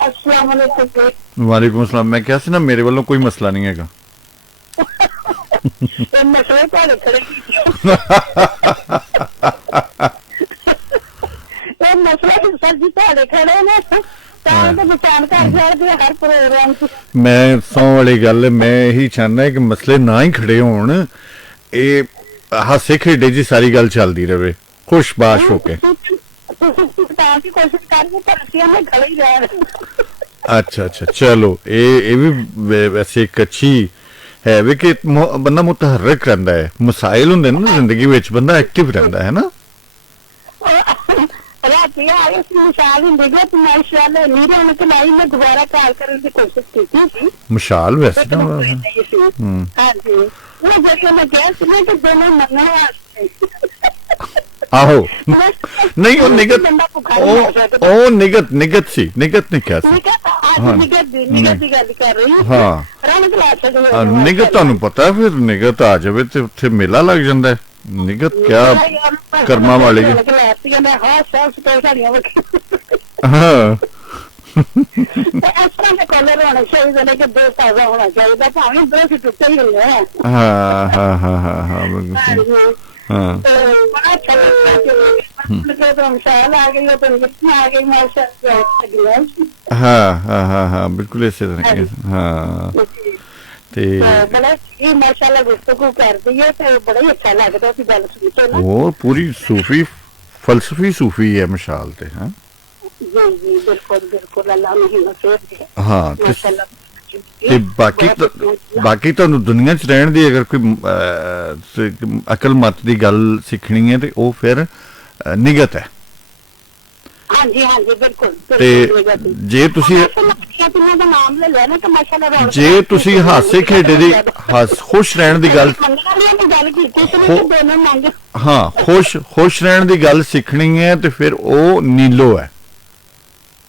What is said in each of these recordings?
अस्सलाम वालेकुम। वालेकुम अस्सलाम। मैं क्या सी ना मेरे वालों कोई मसला नहीं हैगा। ਇਹ ਮਸਲੇ ਤੁਹਾਡੇ ਖੜੇ ਇਹ ਮਸਲੇ ਸਰ ਜੀ ਤੁਹਾਡੇ ਖੜੇ ਨੇ ਤਾਂ ਤਾਂ ਪਛਾਣ ਕਰ ਸਕਦੇ ਹਰ ਪ੍ਰੋਗਰਾਮ 'ਚ। मैं सौ वाली गल मैं यही चाहना है कि मसले ना ही खड़े होण, ये हासे खेडे जी सारी गल चलती रहे खुशबाश होके। ਤਾਂ ਦੀ ਕੋਸ਼ਿਸ਼ ਕਰਕੇ ਪਰ ਅਸੀਂ ਹਮੇ ਖੜੇ ਹੀ ਰਹਿ ਰਹੇ। अच्छा अच्छा चलो ये भी वैसे एक अच्छी है वे कि बंदा मुतहर्रिक रहता है, मसाइल होंगे ना जिंदगी विच, बंदा एक्टिव रहता है ना। राती आए मिसाल ਹੁੰਦੀ ਹੈ ਤੇ ਮੈਂ ਸ਼ਾਇਦ ਨੀਰੇ ਨੂੰ ਕਮਾਈ ਮੈਂ ਦੁਬਾਰਾ ਕਾਲ ਕਰਨ ਦੀ ਕੋਸ਼ਿਸ਼ ਕੀਤੀ ਸੀ। मशाल वैसे ना ਹਾਂਜੀ ਉਹ ਜਿਹੜੀ ਮੈਂ ਕਿਹਾ ਸੀ ਨਾ ਕਿ ਦੋਨੋਂ ਮੰਨਣ ਵਾਸਤੇ आहो नहीं वो निगत ओ निगत निगत सी निगत नहीं कह सकते। ਨਿਗਤ ਦੀ ਗੱਲ ਕਰ ਰਹੀ ਹਾਂ। हाँ ਰੌਣਕ ਲਾ ਸਕਦੇ निगत ਤੁਹਾਨੂੰ पता है, फिर निगत आ जाए तो उत्थे मेला लग जाता है। निगत क्या कर्मा वाले की। ਹਾਂ ਸਭ ਤੋਂ ਸਾਡੀਆਂ हाँ ਇਸ ਤਰ੍ਹਾਂ ਦੇ ਕਲਰ ਹੋਣੇ ਚਾਹੀਦੇ ਨੇ ਕਿ ਦੋ ਤਾਜ਼ਾ ਹੋਣਾ ਚਾਹੀਦਾ, ਭਾਵੇਂ ਦੋ ਸੀ ਟੁੱਟੇ ਹੀ ਹੁੰਦੇ ਆ। हाँ हाँ हाँ हाँ हाँ बिल्कुल हाँ बड़ा अच्छा लगता है तो मिसाल आ गई तो आ गई माशा। हाँ हाँ हाँ हाँ बिल्कुल इसी तरह के हाँ ते बड़ा ये माशाल्लाह गुफ्तगू करती है तो बड़ा ही अच्छा लगता है गल सुन के ना। वो पूरी सूफी फलसफी सूफी है मिसाल ते। हाँ जी जी बिल्कुल बिल्कुल अल्लाह ने हिम्मत दे। हाँ माशाल्लाह ਤੇ ਬਾਕੀ ਤੁਹਾਨੂੰ ਦੁਨੀਆ 'ਚ ਰਹਿਣ ਦੀ ਅਗਰ ਕੋਈ ਅਕਲ ਮਤ ਦੀ ਗੱਲ ਸਿੱਖਣੀ ਹੈ ਤੇ ਉਹ ਫਿਰ ਨਿਗਤ ਹੈ। ਹਾਂਜੀ ਹਾਂਜੀ ਬਿਲਕੁਲ ਤੇ ਜੇ ਤੁਸੀਂ ਦਾ ਨਾਮ ਲੈ ਲਿਆ ਨਾ ਤਾਂ ਮਾਸ਼ਾਅੱਲਾ ਜੇ ਤੁਸੀਂ ਹਾਸੇ ਖੇਡੇ ਦੀ ਖੁਸ਼ ਰਹਿਣ ਦੀ ਗੱਲ ਕੀਤੀ ਸੀ ਦੋਨੋਂ ਮੰਗ ਹਾਂ ਖੁਸ਼ ਰਹਿਣ ਦੀ ਗੱਲ ਸਿੱਖਣੀ ਹੈ ਤੇ ਫਿਰ ਉਹ ਨੀਲੋ ਹੈ।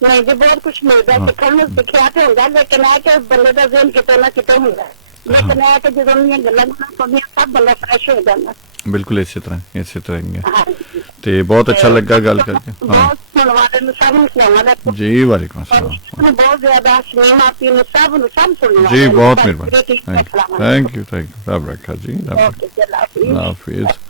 ਨਹੀਂ ਜੀ ਬਹੁਤ ਕੁਛ ਮਿਲਦਾ ਸਿੱਖਣ ਨੂੰ, ਸਿੱਖਿਆ ਤੇ ਹੁੰਦਾ ਲੇਕਿਨ ਇਹ ਕਿ ਬੰਦੇ ਦਾ ਜ਼ਿਹਨ ਕਿਤੇ ਨਾ ਕਿਤੇ ਹੁੰਦਾ, ਲੇਕਿਨ ਇਹ ਕਿ ਜਦੋਂ ਦੀਆਂ ਗੱਲਾਂ ਸੁਣੀਆਂ ਸਭ ਬੰਦਾ ਫਰੈਸ਼ ਹੋ ਜਾਂਦਾ। ਬਿਲਕੁਲ ਇਸੇ ਤਰ੍ਹਾਂ ਹੀ ਹੈ ਤੇ ਬਹੁਤ ਅੱਛਾ ਲੱਗਾ ਗੱਲ ਕਰਕੇ। ਹਾਂ जी वालेकुम अस्सलाम। बहुत ज्यादा सब जी बहुत मेहरबानी। थैंक यू रब रखा जी। अल्लाह हाफिज।